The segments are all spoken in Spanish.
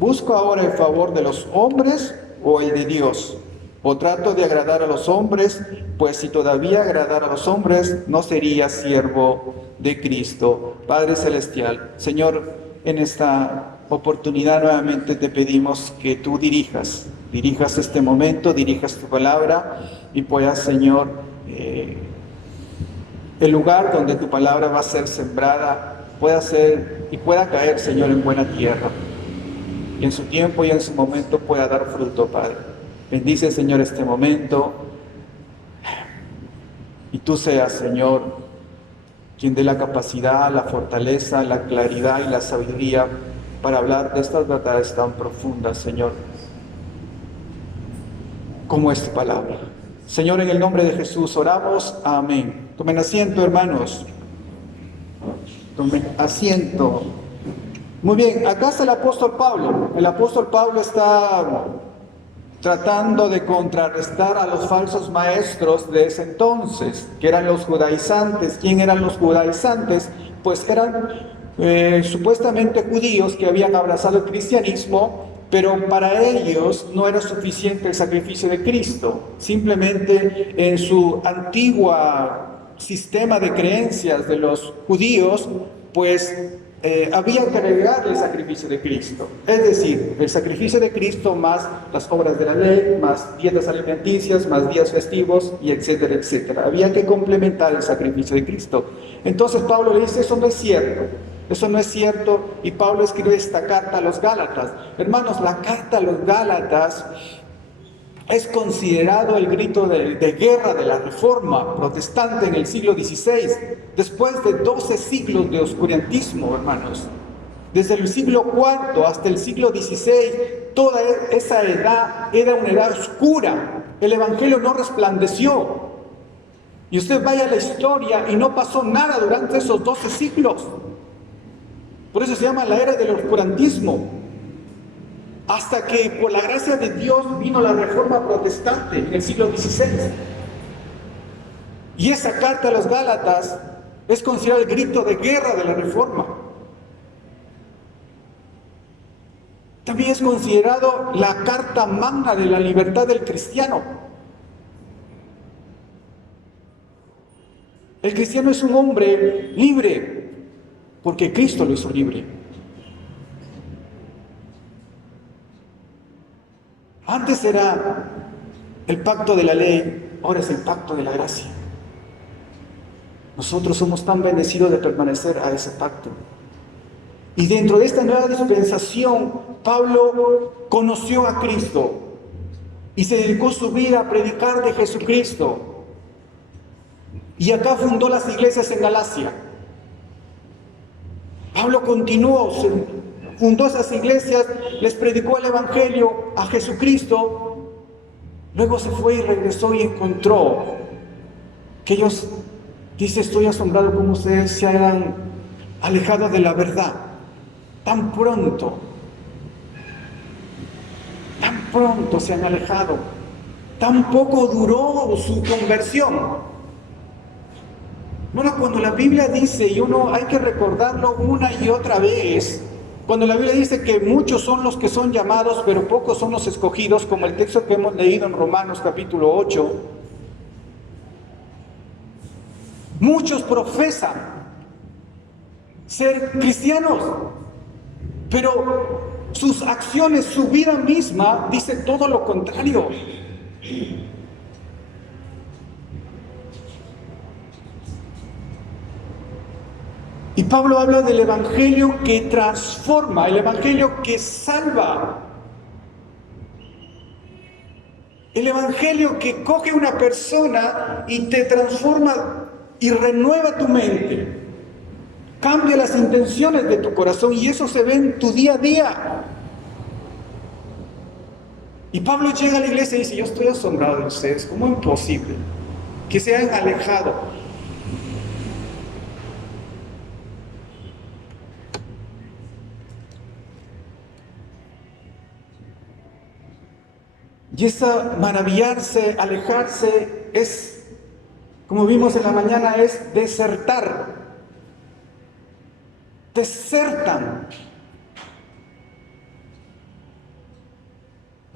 ¿Busco ahora el favor de los hombres o el de Dios? ¿O trato de agradar a los hombres? Pues si todavía agradara a los hombres, no sería siervo de Cristo. Padre Celestial, Señor, en esta oportunidad nuevamente te pedimos que tú dirijas este momento, dirijas tu palabra y puedas, Señor, el lugar donde tu palabra va a ser sembrada pueda ser y pueda caer, Señor, en buena tierra. Y en su tiempo y en su momento pueda dar fruto, Padre. Bendice, Señor, este momento. Y tú seas, Señor, quien dé la capacidad, la fortaleza, la claridad y la sabiduría para hablar de estas verdades tan profundas, Señor, como es tu palabra. Señor, en el nombre de Jesús oramos. Amén. Tomen asiento, hermanos. Tomen asiento. Muy bien, acá está el apóstol Pablo. El apóstol Pablo está tratando de contrarrestar a los falsos maestros de ese entonces, que eran los judaizantes. ¿Quién eran los judaizantes? Pues eran supuestamente judíos que habían abrazado el cristianismo, pero para ellos no era suficiente el sacrificio de Cristo. Simplemente en su antiguo sistema de creencias de los judíos, pues había que agregar el sacrificio de Cristo. Es decir, el sacrificio de Cristo más las obras de la ley, más dietas alimenticias, más días festivos, y etcétera, etcétera. Había que complementar el sacrificio de Cristo. Entonces Pablo le dice, eso no es cierto. Eso no es cierto, y Pablo escribe esta carta a los Gálatas. Hermanos, la carta a los Gálatas es considerado el grito de guerra de la Reforma protestante en el siglo XVI, después de 12 siglos de oscurantismo, hermanos. Desde el siglo IV hasta el siglo XVI, toda esa edad era una edad oscura. El Evangelio no resplandeció. Y usted vaya a la historia y no pasó nada durante esos 12 siglos. Por eso se llama la era del oscurantismo. Hasta que por la gracia de Dios vino la Reforma protestante en el siglo XVI. Y esa carta a los Gálatas es considerada el grito de guerra de la Reforma. También es considerado la carta magna de la libertad del cristiano. El cristiano es un hombre libre, porque Cristo lo hizo libre. Antes era el pacto de la ley, ahora es el pacto de la gracia. Nosotros somos tan bendecidos de permanecer a ese pacto. Y dentro de esta nueva dispensación, Pablo conoció a Cristo y se dedicó su vida a predicar de Jesucristo. Y acá fundó las iglesias en Galacia. Pablo continuó, fundó esas iglesias, les predicó el Evangelio a Jesucristo. Luego se fue y regresó y encontró que ellos, dice, estoy asombrado cómo ustedes se hayan alejado de la verdad tan pronto se han alejado, tan poco duró su conversión. Bueno, cuando la Biblia dice, y uno hay que recordarlo una y otra vez, cuando la Biblia dice que muchos son los que son llamados, pero pocos son los escogidos, como el texto que hemos leído en Romanos capítulo 8, muchos profesan ser cristianos, pero sus acciones, su vida misma, dice todo lo contrario. Y Pablo habla del evangelio que transforma, el evangelio que salva, el evangelio que coge una persona y te transforma y renueva tu mente, cambia las intenciones de tu corazón, y eso se ve en tu día a día. Y Pablo llega a la iglesia y dice, yo estoy asombrado de ustedes, ¿cómo es posible que se hayan alejado? Y esa maravillarse, alejarse, es, como vimos en la mañana, es desertar. Desertan.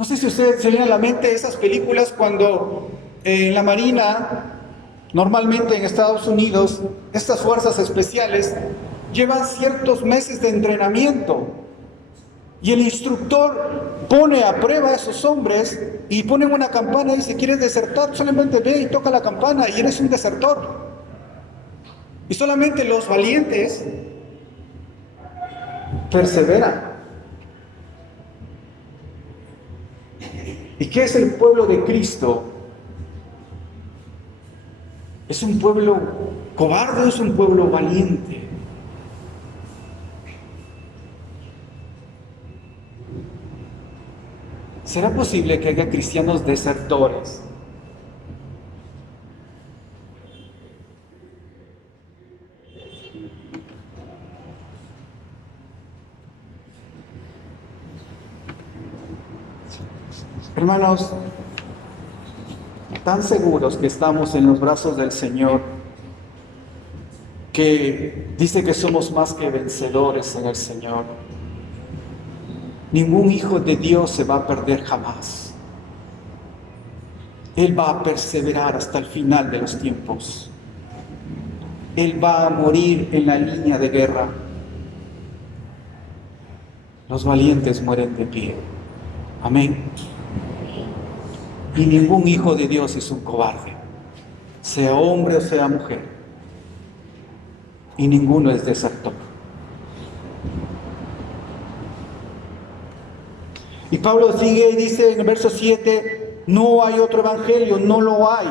No sé si a ustedes se vienen a la mente esas películas cuando en la Marina, normalmente en Estados Unidos, estas fuerzas especiales llevan ciertos meses de entrenamiento y el instructor pone a prueba a esos hombres y ponen una campana y dice: ¿quieres desertar? Solamente ve y toca la campana y eres un desertor. Y solamente los valientes perseveran. ¿Y qué es el pueblo de Cristo? ¿Es un pueblo cobarde o es un pueblo valiente? ¿Será posible que haya cristianos desertores? Hermanos, tan seguros que estamos en los brazos del Señor, que dice que somos más que vencedores en el Señor. Ningún hijo de Dios se va a perder jamás. Él va a perseverar hasta el final de los tiempos. Él va a morir en la línea de guerra. Los valientes mueren de pie. Amén. Y ningún hijo de Dios es un cobarde, sea hombre o sea mujer. Y ninguno es desertor. Y Pablo sigue y dice en el verso 7, no hay otro evangelio, no lo hay.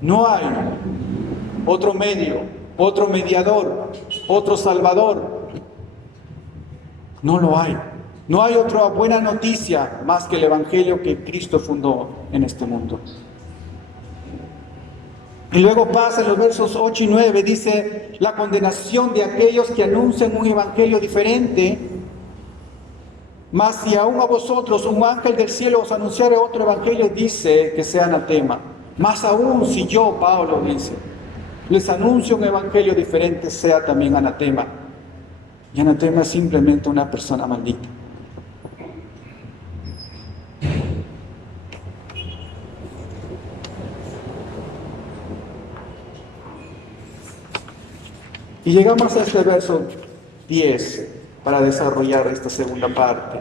No hay otro medio, otro mediador, otro salvador. No lo hay. No hay otra buena noticia más que el evangelio que Cristo fundó en este mundo. Y luego pasa en los versos 8 y 9, dice la condenación de aquellos que anuncian un evangelio diferente. Mas si aún a vosotros un ángel del cielo os anunciare otro evangelio, dice que sea anatema. Más aún si yo, Pablo dice, les anuncio un evangelio diferente, sea también anatema. Y anatema es simplemente una persona maldita. Y llegamos a este verso 10 para desarrollar esta segunda parte.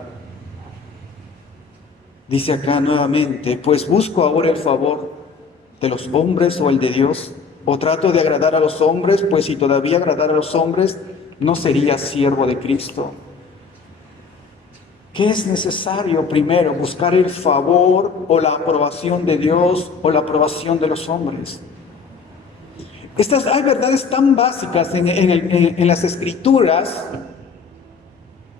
Dice acá nuevamente, pues busco ahora el favor de los hombres o el de Dios, o trato de agradar a los hombres, pues si todavía agradara a los hombres, no sería siervo de Cristo. ¿Qué es necesario primero? Buscar el favor o la aprobación de Dios o la aprobación de los hombres. Hay verdades tan básicas en las Escrituras,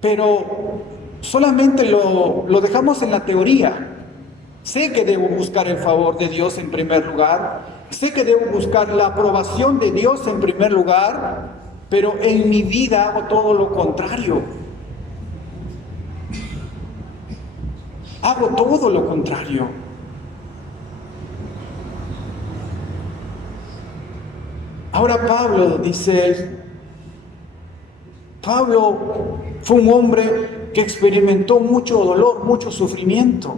pero solamente lo dejamos en la teoría. Sé que debo buscar el favor de Dios en primer lugar, sé que debo buscar la aprobación de Dios en primer lugar, pero en mi vida hago todo lo contrario. Hago todo lo contrario. Ahora Pablo dice, Pablo fue un hombre que experimentó mucho dolor, mucho sufrimiento.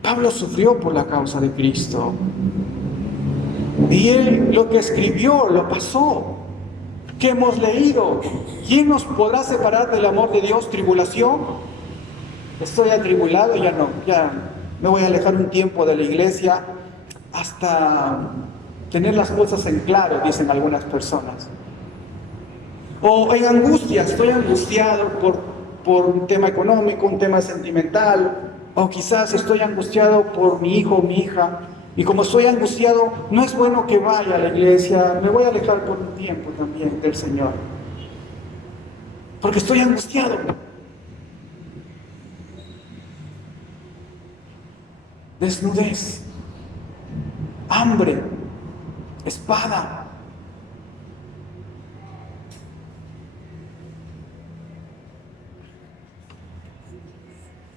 Pablo sufrió por la causa de Cristo. Y él lo que escribió lo pasó. ¿Qué hemos leído? ¿Quién nos podrá separar del amor de Dios? ¿Tribulación? Estoy atribulado, ya me voy a alejar un tiempo de la iglesia hasta tener las cosas en claro, dicen algunas personas. O en angustia, estoy angustiado por un tema económico, un tema sentimental, o quizás estoy angustiado por mi hijo o mi hija, y como estoy angustiado, no es bueno que vaya a la iglesia, me voy a alejar por un tiempo también del Señor, porque estoy angustiado. Desnudez, hambre, espada.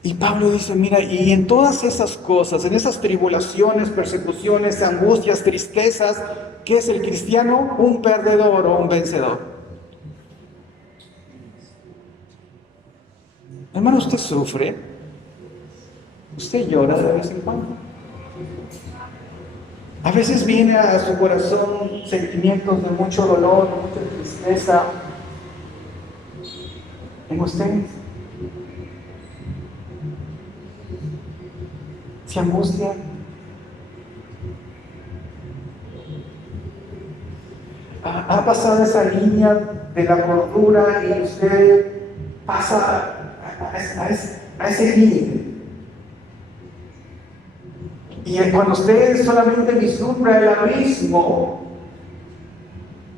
Y Pablo dice, mira, y en todas esas cosas, en esas tribulaciones, persecuciones, angustias, tristezas, ¿qué es el cristiano? ¿Un perdedor o un vencedor? Hermano, usted sufre, usted llora de vez en cuando. A veces viene a su corazón sentimientos de mucho dolor, de mucha tristeza en usted. Se angustia. Ha pasado esa línea de la cordura y usted pasa a ese límite. Y cuando usted solamente vislumbra el abismo,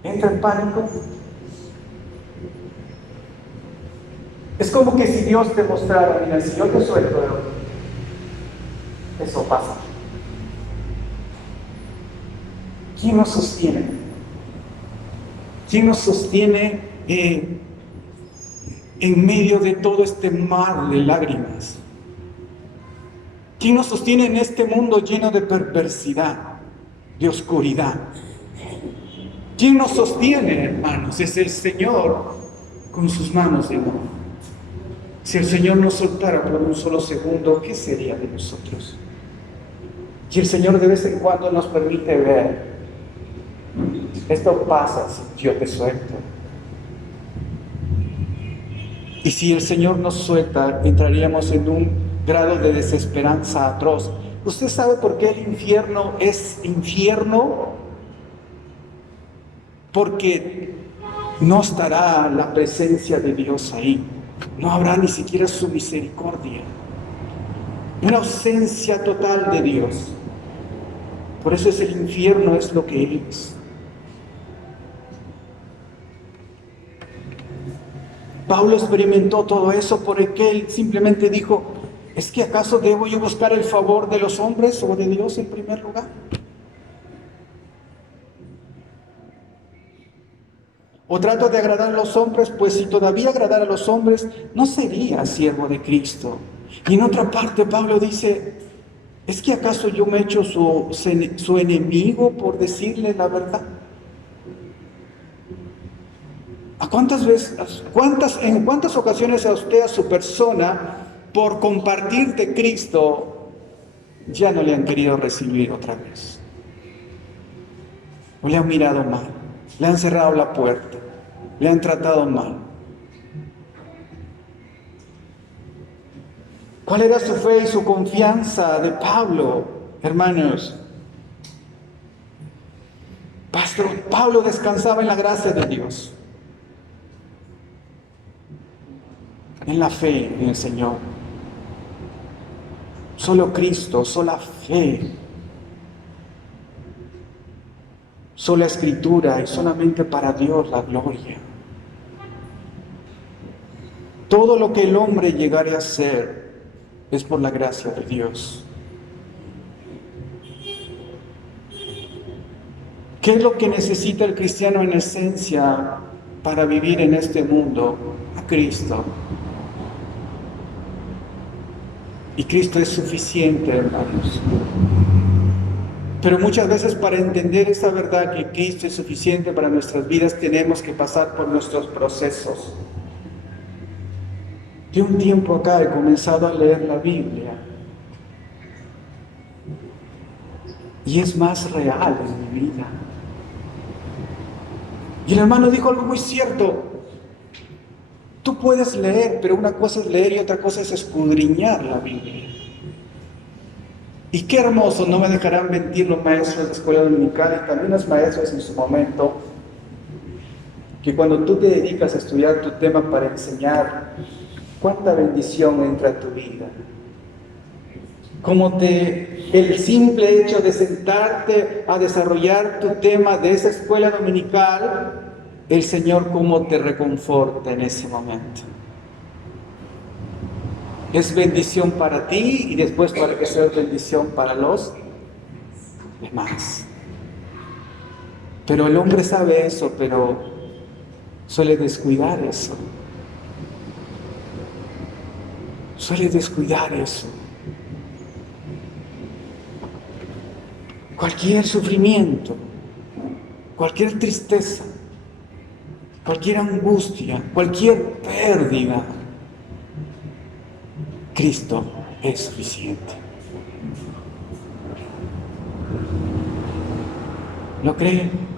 entra en pánico. Es como que si Dios te mostrara, mira, si yo te suelto, eso pasa. ¿Quién nos sostiene? ¿Quién nos sostiene en medio de todo este mar de lágrimas? ¿Quién nos sostiene en este mundo lleno de perversidad, de oscuridad? ¿Quién nos sostiene, hermanos? Es el Señor con sus manos de amor. Si el Señor nos soltara por un solo segundo, ¿qué sería de nosotros? Y el Señor de vez en cuando nos permite ver, esto pasa si yo te suelto. Y si el Señor nos suelta, entraríamos en un grado de desesperanza atroz. ¿Usted sabe por qué el infierno es infierno? Porque no estará la presencia de Dios ahí. No habrá ni siquiera su misericordia. Una ausencia total de Dios. Por eso es el infierno, es lo que es. Pablo experimentó todo eso porque él simplemente dijo, ¿es que acaso debo yo buscar el favor de los hombres o de Dios en primer lugar? ¿O trato de agradar a los hombres? Pues si todavía agradara a los hombres, no sería siervo de Cristo. Y en otra parte Pablo dice, ¿es que acaso yo me he hecho su enemigo por decirle la verdad? ¿En cuántas ocasiones a usted, a su persona, por compartir de Cristo, ya no le han querido recibir otra vez? O le han mirado mal, le han cerrado la puerta, le han tratado mal. ¿Cuál era su fe y su confianza de Pablo, hermanos? Pastor Pablo descansaba en la gracia de Dios, en la fe en el Señor. Solo Cristo, sola fe, sola Escritura y solamente para Dios la gloria. Todo lo que el hombre llegare a hacer es por la gracia de Dios. ¿Qué es lo que necesita el cristiano en esencia para vivir en este mundo? A Cristo. Y Cristo es suficiente, hermanos. Pero muchas veces para entender esta verdad que Cristo es suficiente para nuestras vidas, tenemos que pasar por nuestros procesos. De un tiempo acá he comenzado a leer la Biblia. Y es más real en mi vida. Y el hermano dijo algo muy cierto. Tú puedes leer, pero una cosa es leer y otra cosa es escudriñar la Biblia. Y qué hermoso, no me dejarán mentir los maestros de escuela dominical y también los maestros en su momento, que cuando tú te dedicas a estudiar tu tema para enseñar, cuánta bendición entra a tu vida. El simple hecho de sentarte a desarrollar tu tema de esa escuela dominical, el Señor cómo te reconforta en ese momento. Es bendición para ti y después para que sea bendición para los demás. Pero el hombre sabe eso, pero suele descuidar eso. suele descuidar eso. Cualquier sufrimiento, cualquier tristeza, cualquier angustia, cualquier pérdida, Cristo es suficiente. ¿Lo creen?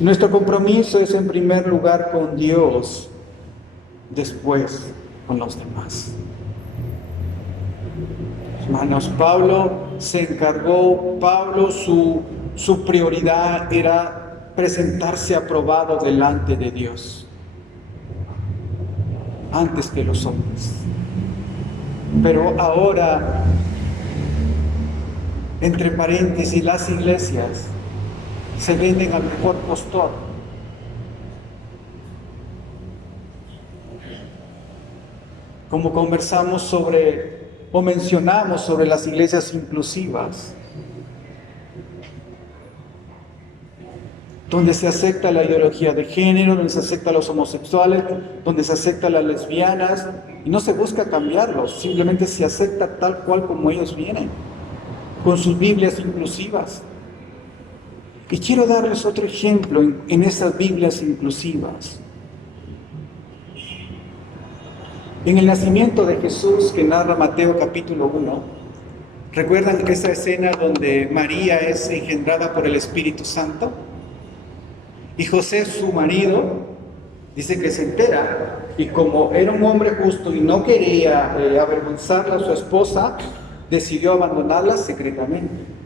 Nuestro compromiso es en primer lugar con Dios, después con los demás. Hermanos, Pablo se encargó, su prioridad era presentarse aprobado delante de Dios, antes que los hombres. Pero ahora, entre paréntesis, las iglesias se venden al mejor postor. Como conversamos o mencionamos sobre las iglesias inclusivas, donde se acepta la ideología de género, donde se acepta a los homosexuales, donde se acepta a las lesbianas, y no se busca cambiarlos, simplemente se acepta tal cual como ellos vienen, con sus Biblias inclusivas. Y quiero darles otro ejemplo en esas Biblias inclusivas. En el nacimiento de Jesús, que narra Mateo capítulo 1, ¿recuerdan esa escena donde María es engendrada por el Espíritu Santo? Y José, su marido, dice que se entera, y como era un hombre justo y no quería avergonzarla a su esposa, decidió abandonarla secretamente.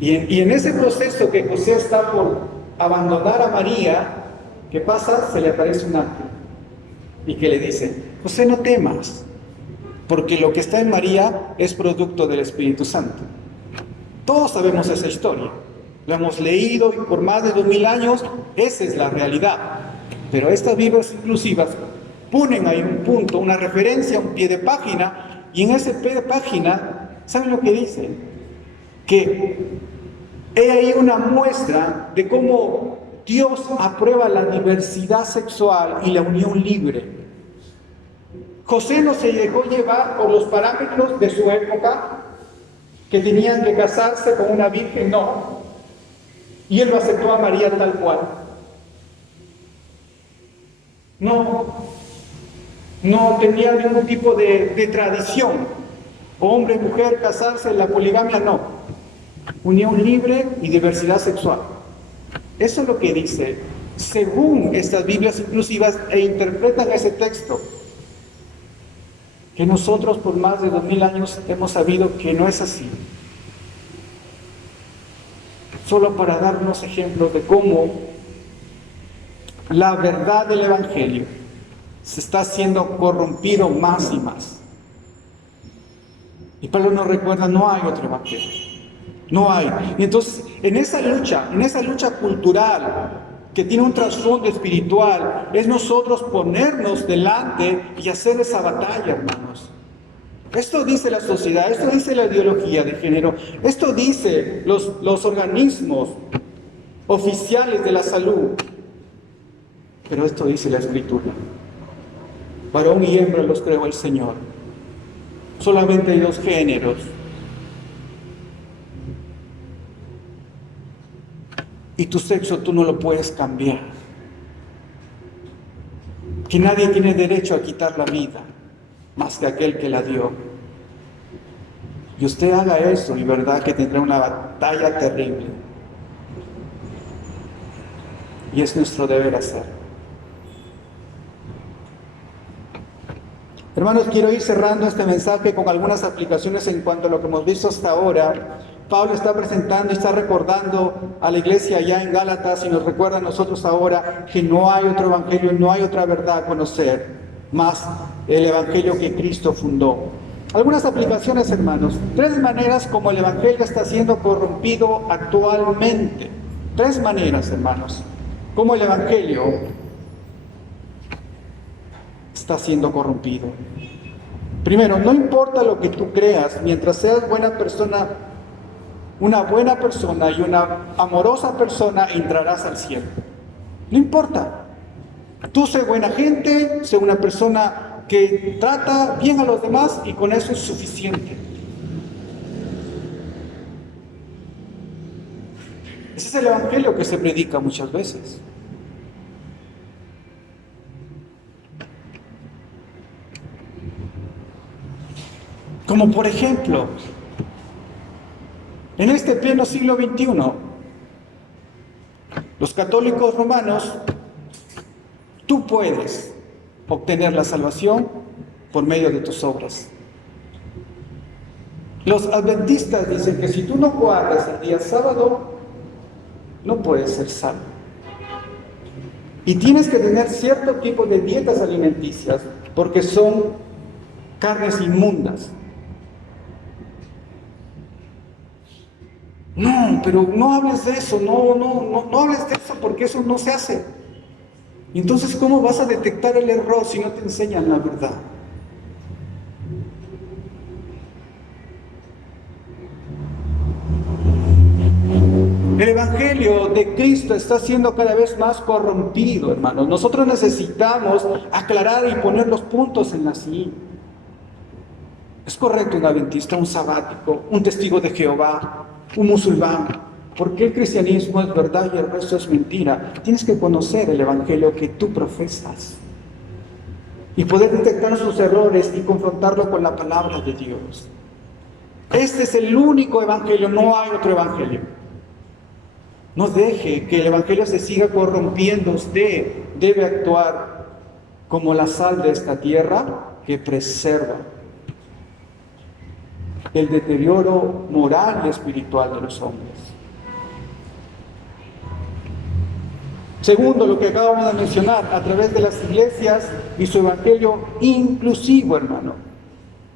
Y en ese proceso que José está por abandonar a María, ¿qué pasa? Se le aparece un ángel y que le dice: José, no temas, porque lo que está en María es producto del Espíritu Santo. Todos sabemos esa historia, la hemos leído y por más de 2000 años esa es la realidad. Pero estas Biblias inclusivas ponen ahí un punto, una referencia, un pie de página, y en ese pie de página, ¿saben lo que dice? Que he ahí una muestra de cómo Dios aprueba la diversidad sexual y la unión libre. José no se dejó llevar por los parámetros de su época, que tenían que casarse con una virgen, no. Y él lo aceptó a María tal cual. No tenía ningún tipo de tradición. Hombre y mujer casarse, la poligamia, no. Unión libre y diversidad sexual. Eso es lo que dice, según estas Biblias inclusivas, e interpretan ese texto, que nosotros por más de 2000 años hemos sabido que no es así. Solo para darnos ejemplos de cómo la verdad del Evangelio se está siendo corrompido más y más. Y Pablo nos recuerda, no hay otro Evangelio. No hay. Y entonces, en esa lucha cultural que tiene un trasfondo espiritual, es nosotros ponernos delante y hacer esa batalla, hermanos. Esto dice la sociedad, esto dice la ideología de género, esto dice los organismos oficiales de la salud, pero esto dice la Escritura. Varón y hembra los creó el Señor. Solamente hay dos géneros. Y tu sexo tú no lo puedes cambiar. Que nadie tiene derecho a quitar la vida, más que aquel que la dio. Y usted haga eso, y verdad que tendrá una batalla terrible. Y es nuestro deber hacer. Hermanos, quiero ir cerrando este mensaje con algunas aplicaciones en cuanto a lo que hemos visto hasta ahora. Pablo está presentando y está recordando a la iglesia allá en Gálatas y nos recuerda a nosotros ahora que no hay otro evangelio, no hay otra verdad a conocer más el evangelio que Cristo fundó. Algunas aplicaciones, hermanos. 3 maneras como el evangelio está siendo corrompido actualmente. 3 maneras, hermanos, como el evangelio está siendo corrompido. Primero, no importa lo que tú creas, mientras seas buena persona, una buena persona y una amorosa persona, entrarás al cielo. No importa. Tú sé buena gente, sé una persona que trata bien a los demás y con eso es suficiente. Ese es el evangelio que se predica muchas veces. Como por ejemplo, en este pleno siglo XXI, los católicos romanos, tú puedes obtener la salvación por medio de tus obras. Los adventistas dicen que si tú no guardas el día sábado, no puedes ser salvo. Y tienes que tener cierto tipo de dietas alimenticias, porque son carnes inmundas. No, pero no hables de eso, no hables de eso, porque eso no se hace. Y entonces, ¿cómo vas a detectar el error si no te enseñan la verdad? El evangelio de Cristo está siendo cada vez más corrompido, hermanos. Nosotros necesitamos aclarar y poner los puntos en la silla. ¿Es correcto un adventista, un sabático, un testigo de Jehová, un musulmán? ¿Por qué el cristianismo es verdad y el resto es mentira? Tienes que conocer el evangelio que tú profesas y poder detectar sus errores y confrontarlo con la palabra de Dios. Este es el único evangelio, no hay otro evangelio. No deje que el evangelio se siga corrompiendo. Usted debe actuar como la sal de esta tierra que preserva el deterioro moral y espiritual de los hombres. Segundo, lo que acabamos de mencionar, a través de las iglesias y su evangelio inclusivo, hermano,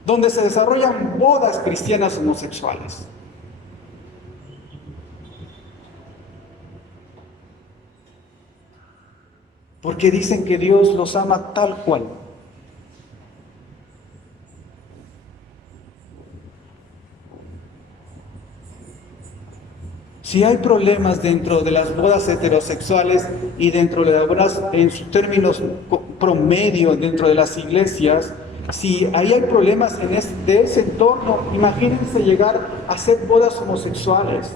donde se desarrollan bodas cristianas homosexuales. Porque dicen que Dios los ama tal cual. Si hay problemas dentro de las bodas heterosexuales y dentro de las bodas en sus términos promedio dentro de las iglesias, si ahí hay problemas de ese entorno, imagínense llegar a hacer bodas homosexuales.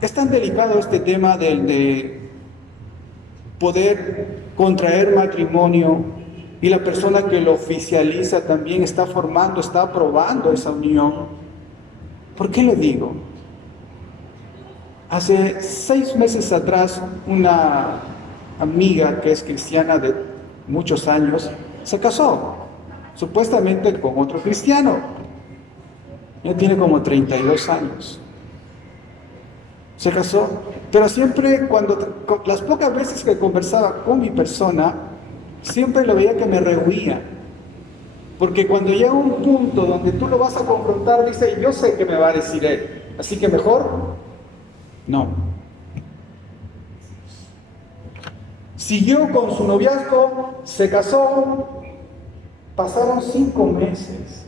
Es tan delicado este tema de poder contraer matrimonio y la persona que lo oficializa también está formando, está aprobando esa unión. ¿Por qué le digo? Hace 6 meses atrás, una amiga que es cristiana de muchos años se casó, supuestamente con otro cristiano. Ella tiene como 32 años. Se casó, pero siempre las pocas veces que conversaba con mi persona, siempre lo veía que me rehuía. Porque cuando llega un punto donde tú lo vas a confrontar, dice, yo sé que me va a decir él, así que mejor, no. Siguió con su noviazgo, se casó, pasaron 5 meses.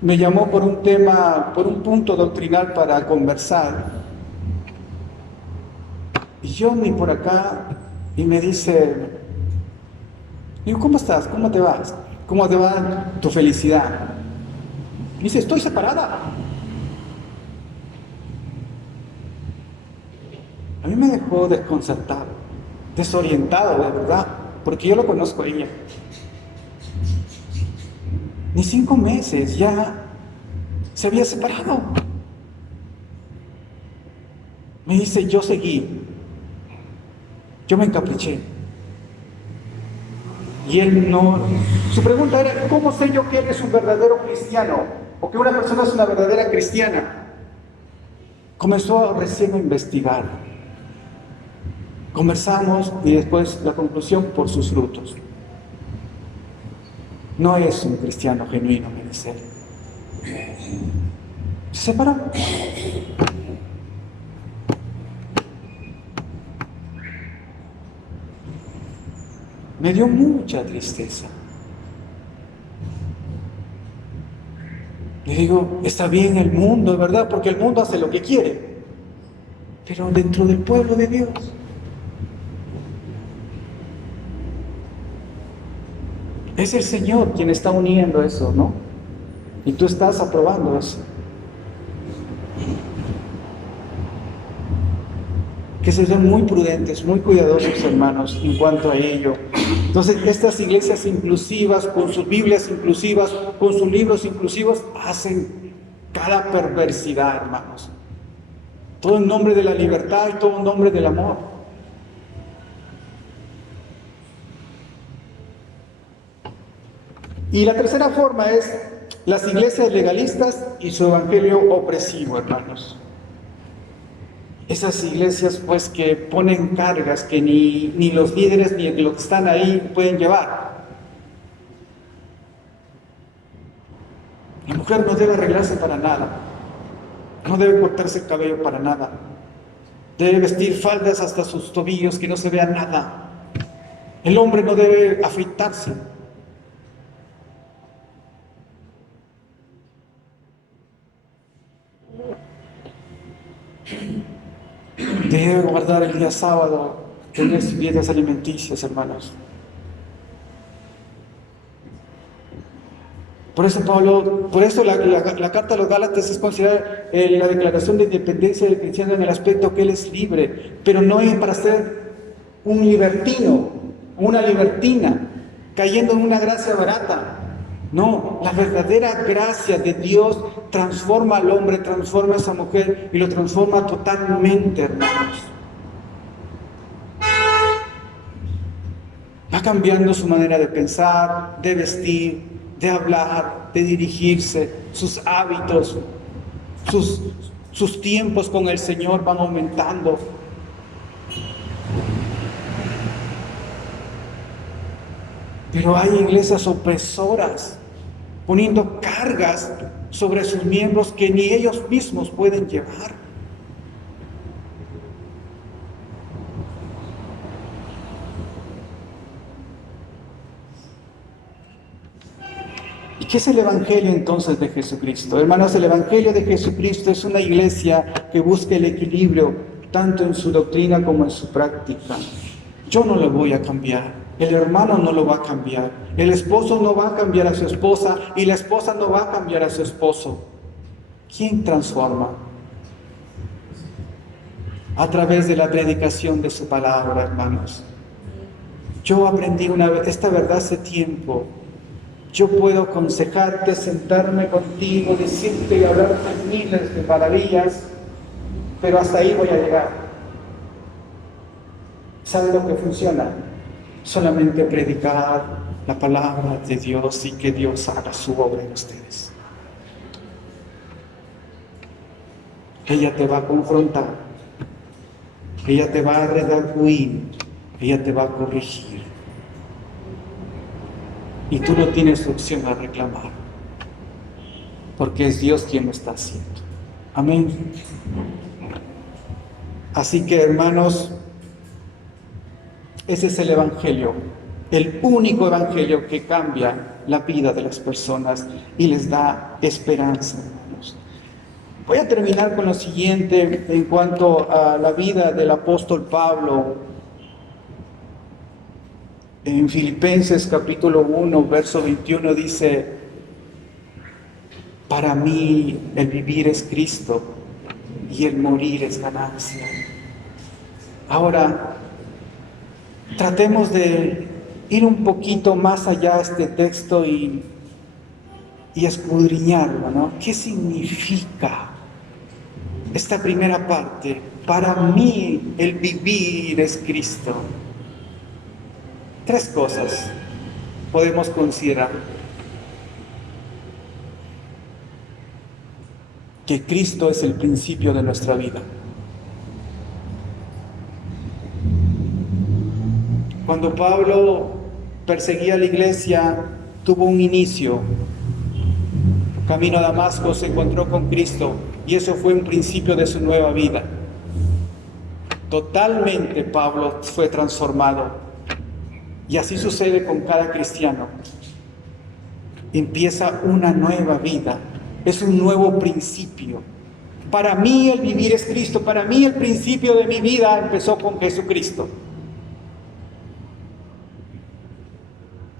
Me llamó por un tema, por un punto doctrinal para conversar. Y yo ni por acá, y me dice, digo, ¿cómo estás? ¿Cómo te vas? ¿Cómo te va tu felicidad? Y dice, estoy separada. A mí me dejó desconcertado, desorientado, de verdad, porque yo lo conozco a ella. Ni 5 meses ya se había separado. Me dice, yo seguí, yo me encapriché. Y él no. Su pregunta era, ¿cómo sé yo que él es un verdadero cristiano? O que una persona es una verdadera cristiana. Comenzó recién a investigar. Conversamos y después la conclusión: por sus frutos. No es un cristiano genuino, me dice. Se separó. Me dio mucha tristeza. Y digo, está bien el mundo, ¿verdad? Porque el mundo hace lo que quiere. Pero dentro del pueblo de Dios, es el Señor quien está uniendo eso, ¿no? Y tú estás aprobando eso. Que se sean muy prudentes, muy cuidadosos, hermanos, en cuanto a ello. Entonces, estas iglesias inclusivas, con sus Biblias inclusivas, con sus libros inclusivos, hacen cada perversidad, hermanos. Todo en nombre de la libertad y todo en nombre del amor. Y la tercera forma es las iglesias legalistas y su evangelio opresivo, hermanos. Esas iglesias pues que ponen cargas que ni los líderes ni los que están ahí pueden llevar. La mujer no debe arreglarse para nada, no debe cortarse el cabello para nada, debe vestir faldas hasta sus tobillos que no se vea nada. El hombre no debe afeitarse. Debe guardar el día sábado, tener sus dietas alimenticias, hermanos. Por eso la carta a los Gálatas es considerada la declaración de independencia del cristiano en el aspecto que él es libre, pero no es para ser un libertino, una libertina, cayendo en una gracia barata. No, la verdadera gracia de Dios transforma al hombre, transforma a esa mujer y lo transforma totalmente, hermanos. Va cambiando su manera de pensar, de vestir, de hablar, de dirigirse, sus hábitos, sus tiempos con el Señor van aumentando. Pero hay iglesias opresoras, poniendo cargas sobre sus miembros que ni ellos mismos pueden llevar. ¿Y qué es el Evangelio entonces de Jesucristo? Hermanos, el Evangelio de Jesucristo es una iglesia que busca el equilibrio tanto en su doctrina como en su práctica. Yo no lo voy a cambiar, el hermano no lo va a cambiar, el esposo no va a cambiar a su esposa y la esposa no va a cambiar a su esposo. ¿Quién transforma? A través de la predicación de su palabra, hermanos. Yo aprendí esta verdad hace tiempo. Yo puedo aconsejarte, sentarme contigo, decirte y hablarte miles de maravillas, pero hasta ahí voy a llegar. ¿Sabe lo que funciona? Solamente predicar la palabra de Dios y que Dios haga su obra en ustedes. Ella te va a confrontar, ella te va a redarguir, ella te va a corregir. Y tú no tienes opción a reclamar, porque es Dios quien lo está haciendo. Amén. Así que, hermanos, ese es el Evangelio, el único Evangelio que cambia la vida de las personas y les da esperanza, hermanos. Voy a terminar con lo siguiente en cuanto a la vida del apóstol Pablo. En Filipenses capítulo 1, verso 21 dice: para mí el vivir es Cristo y el morir es ganancia. Ahora, tratemos de ir un poquito más allá de este texto y escudriñarlo, ¿no? ¿Qué significa esta primera parte? Para mí el vivir es Cristo. Tres cosas podemos considerar. Que Cristo es el principio de nuestra vida. Cuando Pablo perseguía a la iglesia, tuvo un inicio. Camino a Damasco se encontró con Cristo y eso fue un principio de su nueva vida. Totalmente Pablo fue transformado. Y así sucede con cada cristiano. Empieza una nueva vida, es un nuevo principio. Para mí el vivir es Cristo, para mí el principio de mi vida empezó con Jesucristo.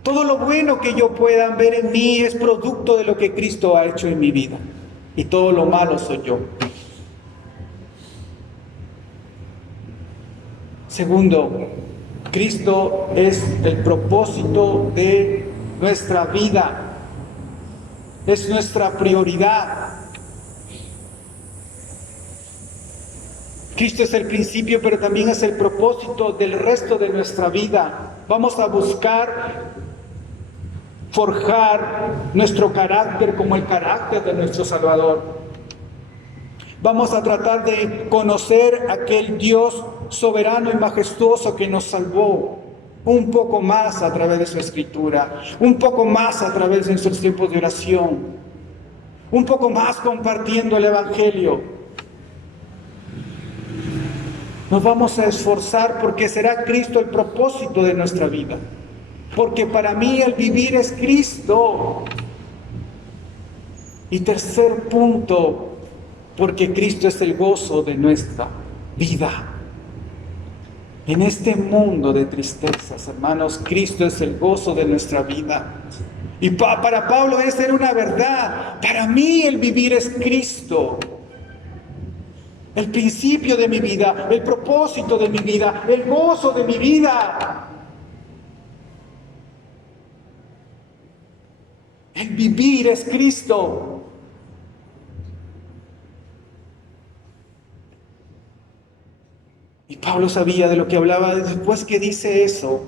Todo lo bueno que yo pueda ver en mí es producto de lo que Cristo ha hecho en mi vida. Y todo lo malo soy yo. Segundo, Cristo es el propósito de nuestra vida. Es nuestra prioridad. Cristo es el principio, pero también es el propósito del resto de nuestra vida. Vamos a buscar forjar nuestro carácter como el carácter de nuestro Salvador. Vamos a tratar de conocer a aquel Dios soberano y majestuoso que nos salvó un poco más a través de su Escritura, un poco más a través de nuestros tiempos de oración, un poco más compartiendo el Evangelio. Nos vamos a esforzar porque será Cristo el propósito de nuestra vida. Porque para mí el vivir es Cristo. Y tercer punto, porque Cristo es el gozo de nuestra vida. En este mundo de tristezas, hermanos, Cristo es el gozo de nuestra vida. Y para Pablo esa era una verdad. Para mí el vivir es Cristo. El principio de mi vida, el propósito de mi vida, el gozo de mi vida. El vivir es Cristo. Y Pablo sabía de lo que hablaba. Después que dice eso,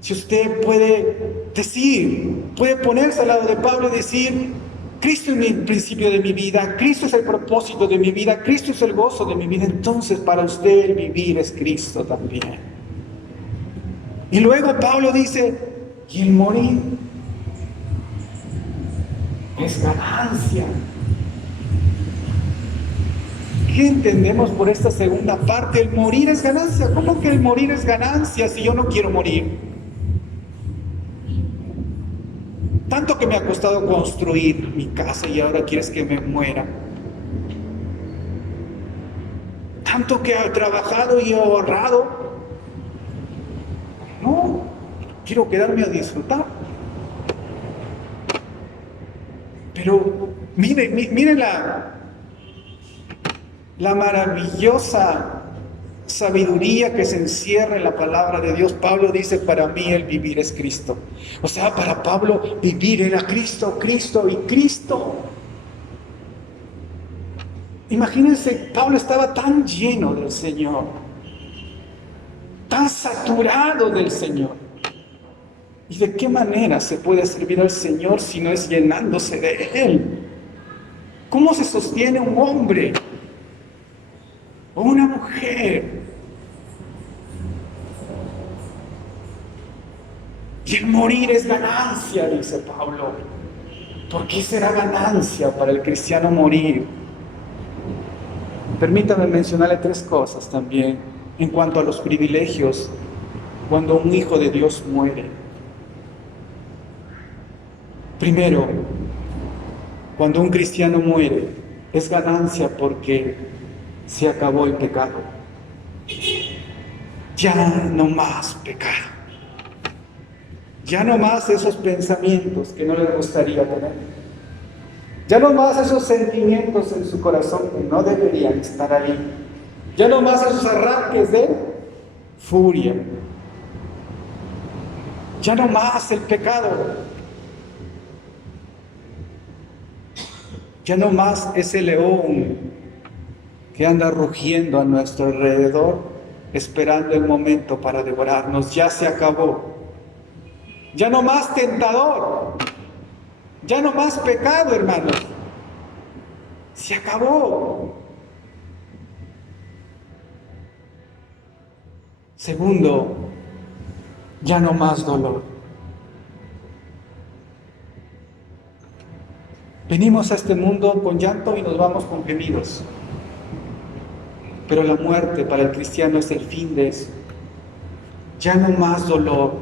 si usted puede decir, puede ponerse al lado de Pablo y decir: Cristo es el principio de mi vida, Cristo es el propósito de mi vida, Cristo es el gozo de mi vida. Entonces para usted el vivir es Cristo también. Y luego Pablo dice: y el morir es ganancia. ¿Qué entendemos por esta segunda parte? El morir es ganancia. ¿Cómo que el morir es ganancia si yo no quiero morir? Tanto que me ha costado construir mi casa y ahora quieres que me muera. Tanto que he trabajado y he ahorrado. No, quiero quedarme a disfrutar. Pero miren la maravillosa sabiduría que se encierra en la palabra de Dios. Pablo dice: para mí el vivir es Cristo. O sea, para Pablo vivir era Cristo, Cristo y Cristo. Imagínense, Pablo estaba tan lleno del Señor, tan saturado del Señor. ¿Y de qué manera se puede servir al Señor si no es llenándose de Él? ¿Cómo se sostiene un hombre o una mujer? Y el morir es ganancia, dice Pablo. ¿Por qué será ganancia para el cristiano morir? Permítame mencionarle tres cosas también en cuanto a los privilegios cuando un hijo de Dios muere. Primero, cuando un cristiano muere, es ganancia porque se acabó el pecado. Ya no más pecado. Ya no más esos pensamientos que no les gustaría tener. Ya no más esos sentimientos en su corazón que no deberían estar ahí. Ya no más esos arranques de furia. Ya no más el pecado. Ya no más ese león que anda rugiendo a nuestro alrededor, esperando el momento para devorarnos. Ya se acabó. Ya no más tentador. Ya no más pecado, hermanos. Se acabó. Segundo, ya no más dolor. Venimos a este mundo con llanto y nos vamos con gemidos. Pero la muerte para el cristiano es el fin de eso. Ya no más dolor.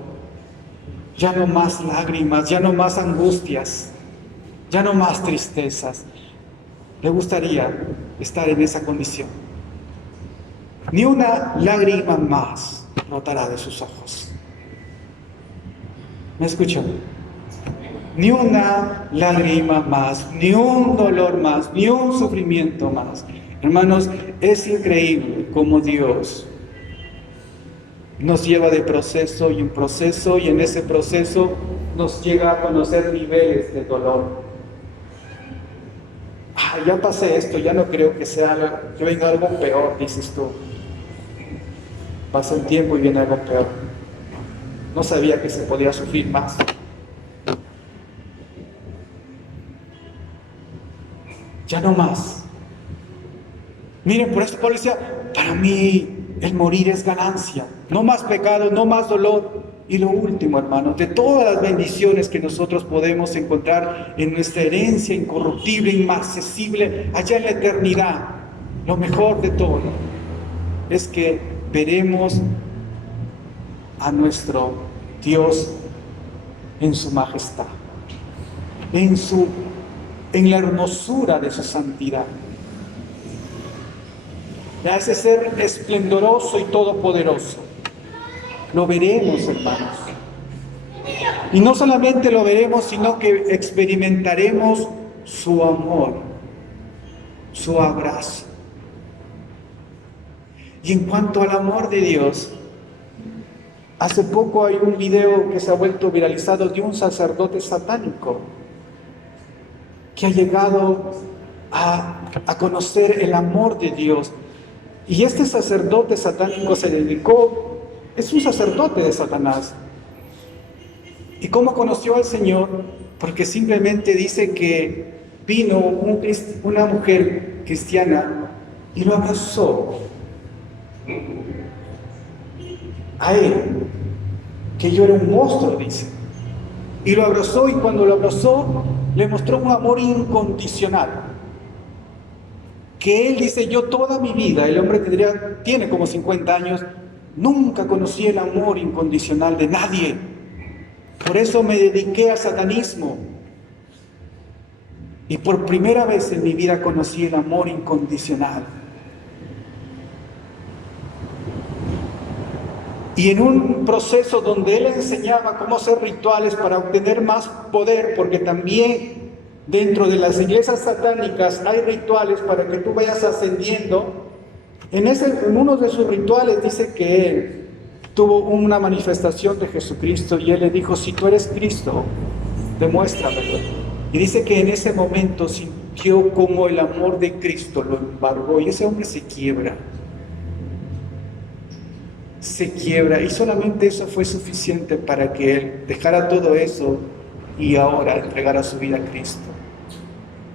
Ya no más lágrimas, ya no más angustias, ya no más tristezas. Le gustaría estar en esa condición. Ni una lágrima más brotará de sus ojos. ¿Me escuchan? Ni una lágrima más, ni un dolor más, ni un sufrimiento más. Hermanos, es increíble cómo Dios nos lleva de proceso y en proceso, y en ese proceso nos llega a conocer niveles de dolor. Ya pasé esto, ya no creo que venga algo peor, dices tú. Pasa el tiempo y viene algo peor. No sabía que se podía sufrir más. Ya no más. Miren, por eso Pablo decía, para mí el morir es ganancia. No más pecado, no más dolor. Y lo último, hermano, de todas las bendiciones que nosotros podemos encontrar en nuestra herencia incorruptible, inaccesible, allá en la eternidad, lo mejor de todo es que veremos a nuestro Dios en su majestad, en la hermosura de su santidad. A ese ser esplendoroso y todopoderoso. Lo veremos, hermanos. Y no solamente lo veremos, sino que experimentaremos su amor, su abrazo. Y en cuanto al amor de Dios, hace poco hay un video que se ha vuelto viralizado de un sacerdote satánico que ha llegado a conocer el amor de Dios. Y este sacerdote satánico es un sacerdote de Satanás. ¿Y cómo conoció al Señor? Porque simplemente dice que vino una mujer cristiana y lo abrazó a él, que yo era un monstruo, dice. Y lo abrazó, y cuando lo abrazó, le mostró un amor incondicional. Que él dice, yo toda mi vida, el hombre tiene como 50 años, nunca conocí el amor incondicional de nadie. Por eso me dediqué al satanismo. Y por primera vez en mi vida conocí el amor incondicional. Y en un proceso donde él enseñaba cómo hacer rituales para obtener más poder, porque también dentro de las iglesias satánicas hay rituales para que tú vayas ascendiendo. En uno de sus rituales dice que él tuvo una manifestación de Jesucristo y él le dijo, si tú eres Cristo, demuéstramelo. Y dice que en ese momento sintió como el amor de Cristo lo embargó y ese hombre se quiebra. Y solamente eso fue suficiente para que él dejara todo eso y ahora entregara su vida a Cristo.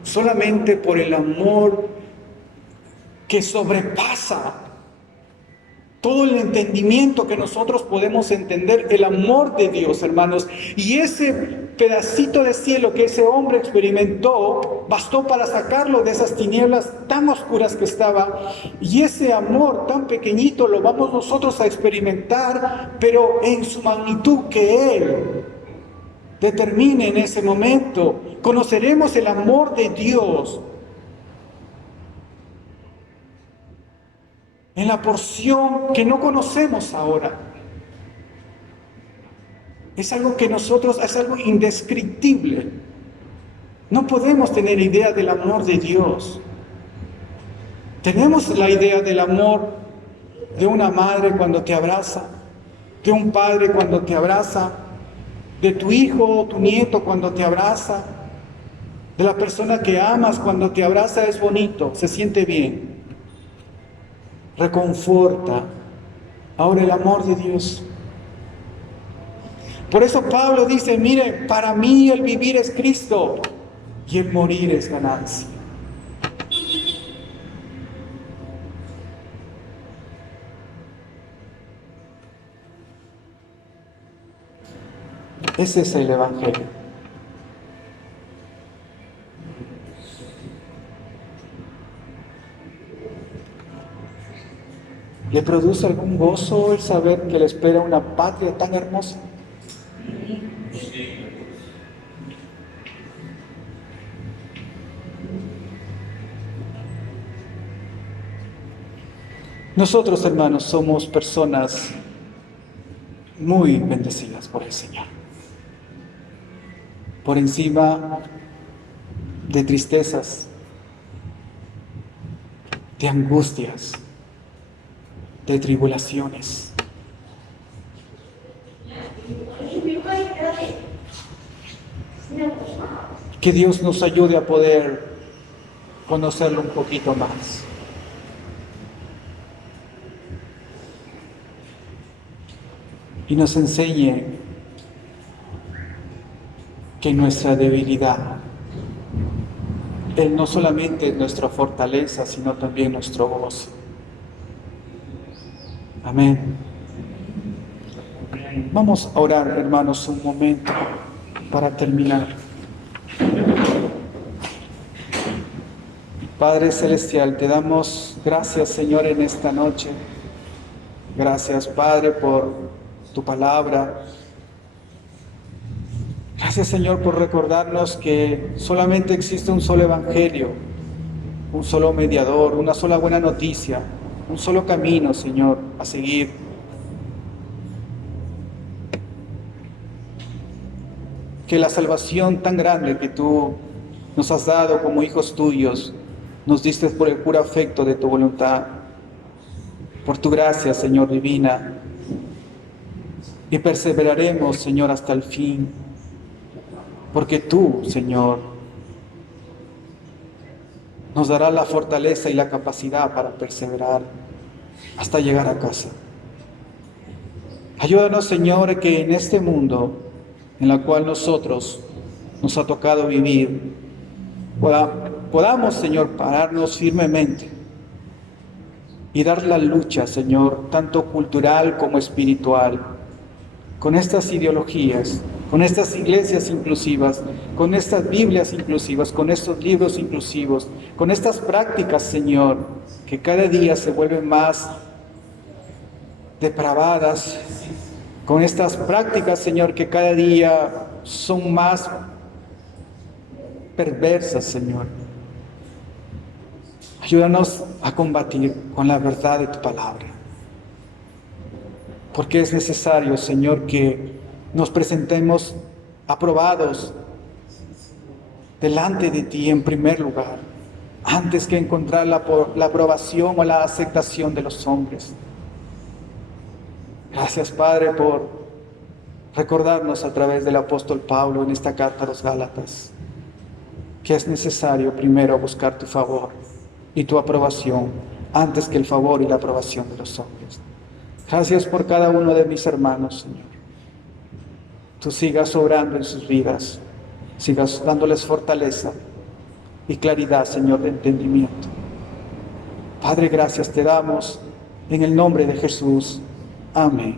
Solamente por el amor que sobrepasa todo el entendimiento que nosotros podemos entender, el amor de Dios, hermanos. Y ese pedacito de cielo que ese hombre experimentó, bastó para sacarlo de esas tinieblas tan oscuras que estaba. Y ese amor tan pequeñito lo vamos nosotros a experimentar, pero en su magnitud que Él determine en ese momento. Conoceremos el amor de Dios en la porción que no conocemos ahora. Es algo es algo indescriptible. No podemos tener idea del amor de Dios. Tenemos la idea del amor de una madre cuando te abraza, de un padre cuando te abraza, de tu hijo o tu nieto cuando te abraza, de la persona que amas cuando te abraza. Es bonito, se siente bien, reconforta. Ahora el amor de Dios. Por eso Pablo dice, mire, para mí el vivir es Cristo y el morir es ganancia. Ese es el Evangelio. ¿Le produce algún gozo el saber que le espera una patria tan hermosa? Nosotros, hermanos, somos personas muy bendecidas por el Señor. Por encima de tristezas, de angustias, de tribulaciones. Que Dios nos ayude a poder conocerlo un poquito más. Y nos enseñe que nuestra debilidad, Él no solamente es nuestra fortaleza, sino también nuestro gozo. Amén. Vamos a orar, hermanos, un momento para terminar. Padre Celestial, te damos gracias, Señor, en esta noche. Gracias, Padre, por tu palabra. Gracias, Señor, por recordarnos que solamente existe un solo evangelio, un solo mediador, una sola buena noticia, un solo camino, Señor, a seguir. Que la salvación tan grande que tú nos has dado como hijos tuyos, nos diste por el puro afecto de tu voluntad, por tu gracia, Señor, divina. Y perseveraremos, Señor, hasta el fin, porque tú, Señor, nos darás la fortaleza y la capacidad para perseverar hasta llegar a casa. Ayúdanos, Señor, que en este mundo en el cual nosotros nos ha tocado vivir, podamos, Señor, pararnos firmemente y dar la lucha, Señor, tanto cultural como espiritual, con estas ideologías, con estas iglesias inclusivas, con estas Biblias inclusivas, con estos libros inclusivos, con estas prácticas, Señor, que cada día se vuelven más depravadas, con estas prácticas, Señor, que cada día son más perversas, Señor. Ayúdanos a combatir con la verdad de tu palabra. Porque es necesario, Señor, que nos presentemos aprobados delante de ti en primer lugar, antes que encontrar la aprobación o la aceptación de los hombres. Gracias, Padre, por recordarnos a través del apóstol Pablo en esta carta a los Gálatas que es necesario primero buscar tu favor y tu aprobación antes que el favor y la aprobación de los hombres. Gracias por cada uno de mis hermanos, Señor. Tú sigas obrando en sus vidas, sigas dándoles fortaleza y claridad, Señor, de entendimiento. Padre, gracias te damos en el nombre de Jesús. Amén.